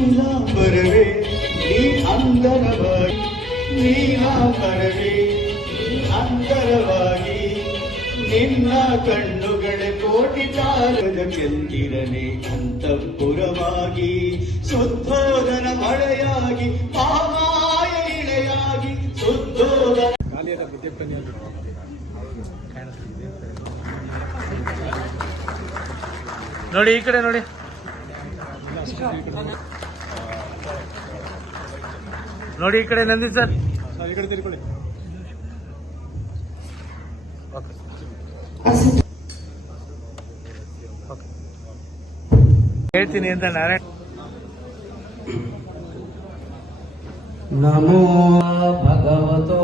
ನೀಲಾಂಬರವೇ ನೀ ಅಂದರವಾಗಿ, ನೀಲಾಂಬರವೇ ನೀ ಅಂದರವಾಗಿ, ನಿನ್ನ ಕಣ್ಣುಗಳ ಕೋಟಿ ತಾರದ ಚಂದಿರನೆ ಅಂತಃಪುರವಾಗಿ, ಶುದ್ಧೋದನ ಮಳೆಯಾಗಿ ಪಾಮಾಯ ಇಳೆಯಾಗಿ ಶುದ್ಧೋದನ ನೋಡಿ ಈ ಕಡೆ ನೋಡಿ. ನೋಡಿ ಈ ಕಡೆ ನಂದಿ ಸರ್, ಈ ಕಡೆ ತಿರ್ಕೊಳ್ಳಿ. ಹೇಳ್ತೀನಿ ಅಂತ ನಾರಾಯಣ. ನಮೋ ಭಗವತೋ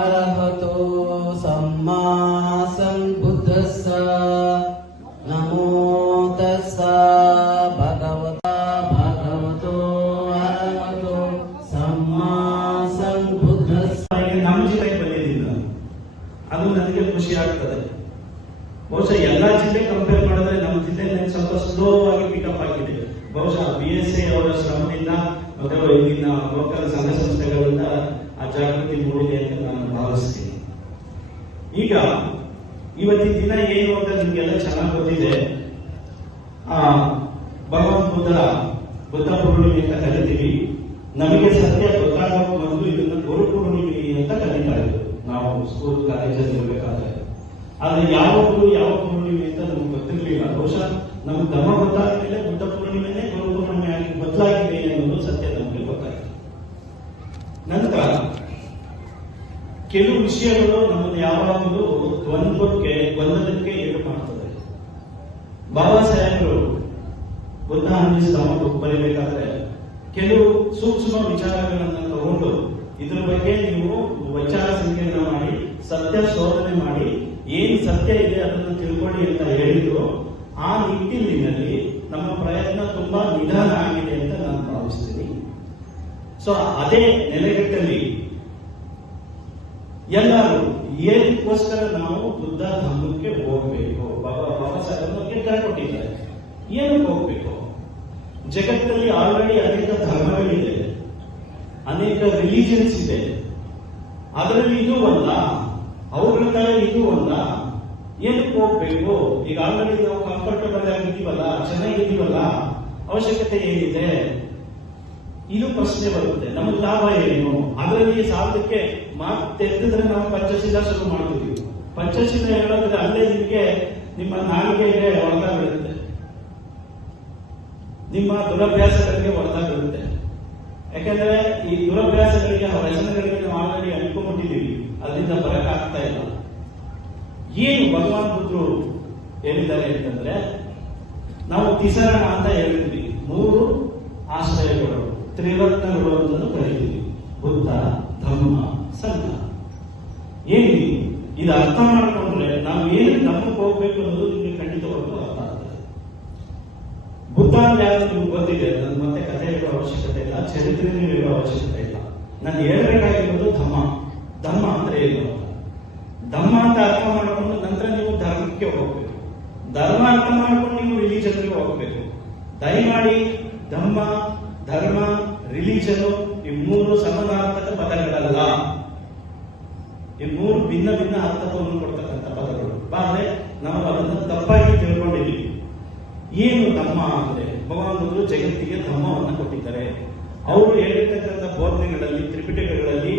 ಅರ್ಹತೋ ಸಮ್ಮಾ ಸಂಬುದ್ಧಸ್ಸ. ನಮೋ ತಸ್ಸ ಭಗವತೋ ಅರ್ಹತೋ ಸಮ್ಮಾ ಸಂಬುದ್ಧಸ್ಸ. ನಮ್ಮ ಜಿಲ್ಲೆಗೆ ಬಂದಿದ್ದೀನಿ ನಾನು, ಅದು ನನಗೆ ಖುಷಿ ಆಗ್ತದೆ. ಬಹುಶಃ ಎಲ್ಲಾ ಜಿಲ್ಲೆ ಕಂಪೇರ್ ಮಾಡಿದ್ರೆ ನಮ್ಮ ಜಿಲ್ಲೆ ಸ್ವಲ್ಪ ಸ್ಲೋ ಆಗಿ ಪಿಕಪ್ ಆಗಿದೆ. ಬಹುಶಃ BSA ಅವರ ಶ್ರಮದಿಂದ ಮತ್ತು ಇಲ್ಲಿನ ಲೋಕಲ್ ಸಂಘ ಸಂಸ್ಥೆಗಳಿಂದ ಆ ಜಾಗೃತಿ ಮೂಡಿದೆ ಅಂತ ನಾನು ಭಾವಿಸ್ತೀನಿ. ಈಗ ಇವತ್ತಿನ ದಿನ ಏನು ಅಂತ ನಿಮ್ಗೆಲ್ಲ ಚೆನ್ನಾಗಿ ಗೊತ್ತಿದೆ. ಭಗವಾನ್ ಬುದ್ಧ ಪೂರ್ಣಿಮೆ ಅಂತ ಕರಿತೀವಿ. ನಮಗೆ ಸತ್ಯ ಗೊತ್ತಾಗೋ ಮೊದಲು ಇದನ್ನ ಗುರು ಪೂರ್ಣಿಮೆ ಅಂತ ಕರೀತಾ ಇದ್ರು ನಾವು ಸ್ಕೂಲ್ ಕಾಲೇಜಲ್ಲಿ ಇರಬೇಕಾದ್ರೆ. ಆದ್ರೆ ಯಾವ ಪೂರ್ಣಿಮೆ ಅಂತ ನಮ್ಗೆ ಗೊತ್ತಿರ್ಲಿಲ್ಲ. ಬಹುಶಃ ನಮ್ಗೆ ಧರ್ಮ ಗೊತ್ತಾದ ಮೇಲೆ ಬುದ್ಧ ಪೂರ್ಣಿಮೆನೇ ಗುರು ಪೂರ್ಣಿಮೆ ಆಗಿ ಬದಲಾಗಿದೆ ಅನ್ನೋದು ಸತ್ಯ ನಮ್ಗೆ ಗೊತ್ತಾಯ್ತು. ನಂತರ ಕೆಲವು ವಿಷಯಗಳು ನಮ್ಮನ್ನು ಯಾವಾಗಲೂ ಗೊಂದಲಕ್ಕೆ ಏಟು ಮಾಡ್ತದೆ. ಬಾಬಾ ಸಾಹೇಬರು ಬುದ್ಧ ಅನ್ನಿಸ್ತಾಮ ಬರೀಬೇಕಾದ್ರೆ ಕೆಲವು ಸೂಕ್ಷ್ಮ ವಿಚಾರಗಳನ್ನು ತಗೊಂಡು ಇದ್ರ ಬಗ್ಗೆ ನೀವು ವಿಚಾರ ಸಂಕಿರಣ ಮಾಡಿ ಸತ್ಯ ಶೋಧನೆ ಮಾಡಿ ಏನ್ ಸತ್ಯ ಇದೆ ಅದನ್ನು ತಿಳ್ಕೊಳ್ಳಿ ಅಂತ ಹೇಳಿದ್ರು. ಆ ನಿಟ್ಟಿನಲ್ಲಿ ನಮ್ಮ ಪ್ರಯತ್ನ ತುಂಬಾ ನಿಧಾನ ಆಗಿದೆ ಅಂತ ನಾನು ಭಾವಿಸ್ತೀನಿ. ಸೊ ಅದೇ ನೆಲೆಗಟ್ಟಲ್ಲಿ ಎಲ್ಲರೂ ಏನಕ್ಕೋಸ್ಕರ ನಾವು ಬುದ್ಧ ಧರ್ಮಕ್ಕೆ ಹೋಗ್ಬೇಕು, ಬಾಬಾ ಸಾಹೇಬ್ ನಮಗೆ ಕೊಟ್ಟಿದ್ದಾರೆ. ಏನಕ್ಕೆ ಹೋಗ್ಬೇಕು? ಜಗತ್ತಲ್ಲಿ ಆಲ್ರೆಡಿ ಅನೇಕ ಧರ್ಮಗಳಿದೆ, ಅನೇಕ ರಿಲಿಜನ್ಸ್ ಇದೆ. ಅದರಲ್ಲಿ ಇದು ಒಂದ, ಅವುಗಳ ತರ ಇದು ಒಂದ. ಏನಕ್ಕೆ ಹೋಗ್ಬೇಕು? ಈಗ ಆಲ್ರೆಡಿ ನಾವು ಕಂಫರ್ಟಬಲ್ ಆಗಿದ್ದೀವಲ್ಲ, ಚೆನ್ನಾಗಿದ್ದೀವಲ್ಲ, ಅವಶ್ಯಕತೆ ಏನಿದೆ? ಇದು ಪ್ರಶ್ನೆ ಬರುತ್ತೆ. ನಮಗೆ ಲಾಭ ಏನು? ಅದರಲ್ಲಿ ಸಾಧಕ್ಕೆ ಮಾತು ತೆಗೆದಿದ್ರೆ ನಾವು ಪಂಚಶೀಲ ಶುರು ಮಾಡ್ತೀವಿ. ಪಂಚಶೀಲ ಹೇಳೋದ್ರೆ ಅಲ್ಲೇ ನಿಮಗೆ ನಿಮ್ಮ ನಾಲಿಗೆಗೆ ಹೊಡೆತ ಬೀಳುತ್ತೆ, ನಿಮ್ಮ ದುರಭ್ಯಾಸಗಳಿಗೆ ಹೊಡೆತ ಬೀಳುತ್ತೆ. ಯಾಕಂದ್ರೆ ಈ ದುರಭ್ಯಾಸಗಳಿಗೆ ವ್ಯಸನಗಳಿಗೆ ನಾವು ಆಲ್ರೆಡಿ ಅನ್ಕೊಂಡ್ಬಿಟ್ಟಿದ್ದೀವಿ, ಅದರಿಂದ ಬರಕ್ಕಾಗ್ತಾ ಇಲ್ಲ. ಏನು ಭಗವಾನ್ ಬುದ್ಧರು ಹೇಳಿದ್ದಾರೆ ಅಂತಂದ್ರೆ, ನಾವು ತಿಸರಣ ಅಂತ ಹೇಳ್ತೀವಿ, 3 ಆಶ್ರಯಗಳು, ತ್ರಿರತ್ನಗಳು ಅಂತ ಕರೀತೀವಿ: ಬುದ್ಧ, ಧರ್ಮ, ಸಂಘ. ಏನು ಇದು ಅರ್ಥ ಮಾಡ್ಕೊಂಡ್ರೆ ನಾವು ಏನು ಧರ್ಮಕ್ಕೆ ಹೋಗ್ಬೇಕು ಅನ್ನೋದು ನಿಮಗೆ ಖಂಡಿತವಾಗ್ಲೂ ಅರ್ಥ ಆಗ್ತದೆ. ಬುದ್ಧ ಅಂದ್ರೆ ಯಾರು ನಿಮ್ಗೆ ಗೊತ್ತಿದೆ. ನನ್ನ ಮತ್ತೆ ಕಥೆ ಹೇಳುವ ಅವಶ್ಯಕತೆ ಇಲ್ಲ, ಚರಿತ್ರೆ ಹೇಳುವ ಅವಶ್ಯಕತೆ ಇಲ್ಲ. ನಾನು ಹೇಳ್ಬೇಕಾಗಿರೋದು ಧರ್ಮ ಅಂದ್ರೆ ಏನು? ಧರ್ಮ ಅಂತ ಅರ್ಥ ಮಾಡಿಕೊಂಡು ನಂತರ ನೀವು ಧರ್ಮಕ್ಕೆ ಹೋಗ್ಬೇಕು. ಧರ್ಮ ಅರ್ಥ ಮಾಡ್ಕೊಂಡು ನೀವು ರಿಲಿಜನ್ಗೆ ಹೋಗ್ಬೇಕು. ದಯಮಾಡಿ ಧರ್ಮ ರಿಲಿಜನ್ ಈ 3 ಸಮಾನಾರ್ಥಕ ಪದಗಳಲ್ಲ. ಈ 3 ಭಿನ್ನ ಅರ್ಥವನ್ನು ಕೊಡ್ತಕ್ಕಂಥ ಪದಗಳು. ಆದ್ರೆ ನಾವು ಅದನ್ನು ತಪ್ಪಾಗಿ ತಿಳ್ಕೊಂಡಿದ್ದೀವಿ. ಏನು ಧರ್ಮ ಅಂದ್ರೆ? ಭಗವಾನ್ ಬುದ್ಧರು ಜಗತ್ತಿಗೆ ಧರ್ಮವನ್ನು ಕೊಟ್ಟಿದ್ದಾರೆ. ಅವರು ಹೇಳಿರ್ತಕ್ಕಂಥ ಬೋಧನೆಗಳಲ್ಲಿ, ತ್ರಿಪಿಟಕಗಳಲ್ಲಿ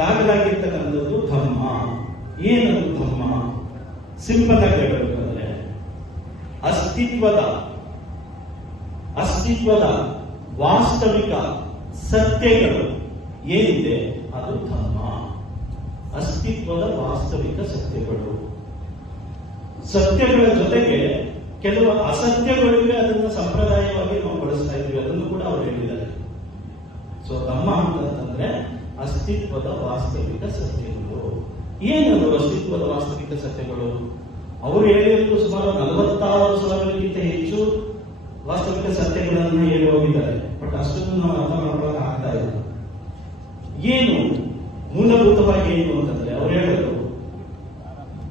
ದಾಖಲಾಗಿರ್ತಕ್ಕಂಥದ್ದು ಧರ್ಮ. ಏನದು ಧರ್ಮ? ಸಿಂಪಲ್ ಆಗಿ ಹೇಳಬೇಕಂದ್ರೆ ಅಸ್ತಿತ್ವದ ವಾಸ್ತವಿಕ ಸತ್ಯಗಳು ಏನಿದೆ ಅದು ಧರ್ಮ. ಅಸ್ತಿತ್ವದ ವಾಸ್ತವಿಕ ಸತ್ಯಗಳ ಜೊತೆಗೆ ಕೆಲವು ಅಸತ್ಯಗಳಿವೆ, ಅದನ್ನು ಸಂಪ್ರದಾಯವಾಗಿ ನಾವು ಬಳಸ್ತಾ ಇದ್ದೀವಿ. ಅದನ್ನು ಕೂಡ ಅವರು ಹೇಳಿದ್ದಾರೆ. ಸೊ ಧರ್ಮ ಅಂತಂದ್ರೆ ಅಸ್ತಿತ್ವದ ವಾಸ್ತವಿಕ ಸತ್ಯಗಳು. ಏನದು ಅಸ್ತಿತ್ವದ ವಾಸ್ತವಿಕ ಸತ್ಯಗಳು? ಅವರು ಹೇಳಿರೋದು ಸುಮಾರು 46,000ಕ್ಕಿಂತ ಹೆಚ್ಚು ವಾಸ್ತವಿಕ ಸತ್ಯಗಳನ್ನು ಹೇಳಿ ಹೋಗಿದ್ದಾರೆ. ಬಟ್ ಅಷ್ಟನ್ನು ನಾವು ಅರ್ಥ ಮಾಡೋಕೆ ಆಗ್ತಾ ಇಲ್ಲ. ಏನು ಮೂಲಭೂತವಾಗಿ ಏನು ಅಂತಂದ್ರೆ, ಅವರು ಹೇಳೋದು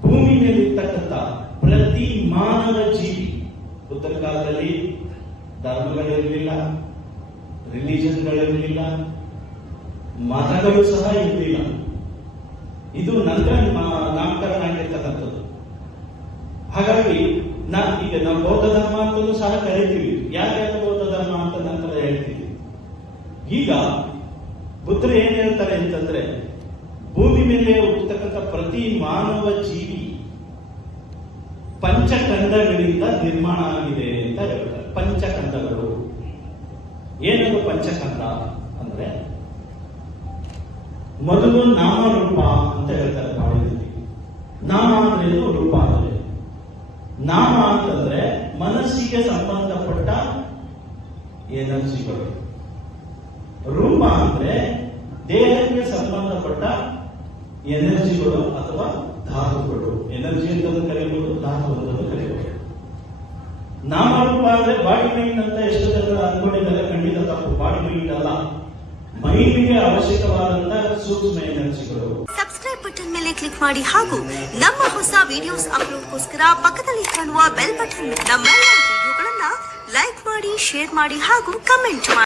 ಭೂಮಿ ಮೇಲೆ ಇರ್ತಕ್ಕಂಥ ಪ್ರತಿ ಮಾನವ ಜೀವಿ, ಬುದ್ಧನ ಕಾಲದಲ್ಲಿ ಧರ್ಮಗಳಿರಲಿಲ್ಲ, ರಿಲಿಜನ್ಗಳಿರಲಿಲ್ಲ, ಮತಗಳು ಸಹ ಇರಲಿಲ್ಲ. ಇದು ನಂತರ ನಾಮಕರಣ ಆಗಿರ್ತಕ್ಕಂಥದ್ದು. ಹಾಗಾಗಿ ಈಗ ನಾವು ಬೌದ್ಧ ಧರ್ಮ ಅಂತಲೂ ಸಹ ಕರಿತೀವಿ. ಯಾಕೆ ಬೌದ್ಧ ಧರ್ಮ ಅಂತ ನಂತರ ಹೇಳ್ತೀವಿ. ಈಗ ಬುದ್ಧರು ಏನ್ ಹೇಳ್ತಾರೆ ಅಂತಂದ್ರೆ, ಭೂಮಿ ಮೇಲೆ ಹುಟ್ಟತಕ್ಕಂಥ ಪ್ರತಿ ಮಾನವ ಜೀವಿ ಪಂಚಖಂಡಗಳಿಂದ ನಿರ್ಮಾಣ ಆಗಿದೆ ಅಂತ ಹೇಳ್ತಾರೆ. ಪಂಚಖಂಡಗಳು ಏನದು? ಪಂಚಖಂಡ ಅಂದ್ರೆ ಮೊದಲು ನಾಮರೂಪ ಅಂತ ಹೇಳ್ತಾರೆ ಬಾಳಿನಲ್ಲಿ. ನಾಮ ಅಂದ್ರೆ ರೂಪ ಅಂದ್ರೆ. ನಾಮ ಅಂತಂದ್ರೆ ಮನಸ್ಸಿಗೆ ಸಂಬಂಧಪಟ್ಟ ಎನರ್ಜಿಗಳು. ರೂಪ ಅಂದ್ರೆ ದೇಹಕ್ಕೆ ಸಂಬಂಧಪಟ್ಟ ಎನರ್ಜಿಗಳು ಅಥವಾ ಧಾತುಗಳು. ಎನರ್ಜಿ ಅಂತ ಕರೆಯಬಹುದು, ಧಾತು ಅಂತ ಕರೆಯಬಹುದು. ನಾಮರೂಪ ಅಂದ್ರೆ ಬಾಡಿ ಮೈಂಡ್ ಅಂತ ಎಷ್ಟು ಜನ ಅನ್ಕೊಂಡಿದ್ದಾರೆ. ಖಂಡಿತ ತಪ್ಪು. ಬಾಡಿ ಮೈಂಡ್ ಅಲ್ಲ, ಮೈಂಡ್ಗೆ ಅವಶ್ಯಕವಾದಂತಹ ಸೂಕ್ಷ್ಮ ಎನರ್ಜಿಗಳು. ಸಬ್ಸ್ಕ್ರೈಬ್ ಬಟನ್ ಮೇಲೆ ಕ್ಲಿಕ್ ಮಾಡಿ ಹಾಗೂ ನಮ್ಮ ಹೊಸ ವಿಡಿಯೋಸ್ ಅಪ್ಲೋಡ್ಗೋಸ್ಕರ ಪಕ್ಕದಲ್ಲಿ ಕಾಣುವ ಬೆಲ್ ಬಟನ್ ನಮ್ಮೆಲ್ಲ ವಿಡಿಯೋಗಳನ್ನ ಲೈಕ್ ಮಾಡಿ, ಶೇರ್ ಮಾಡಿ ಹಾಗೂ ಕಮೆಂಟ್ ಮಾಡಿ.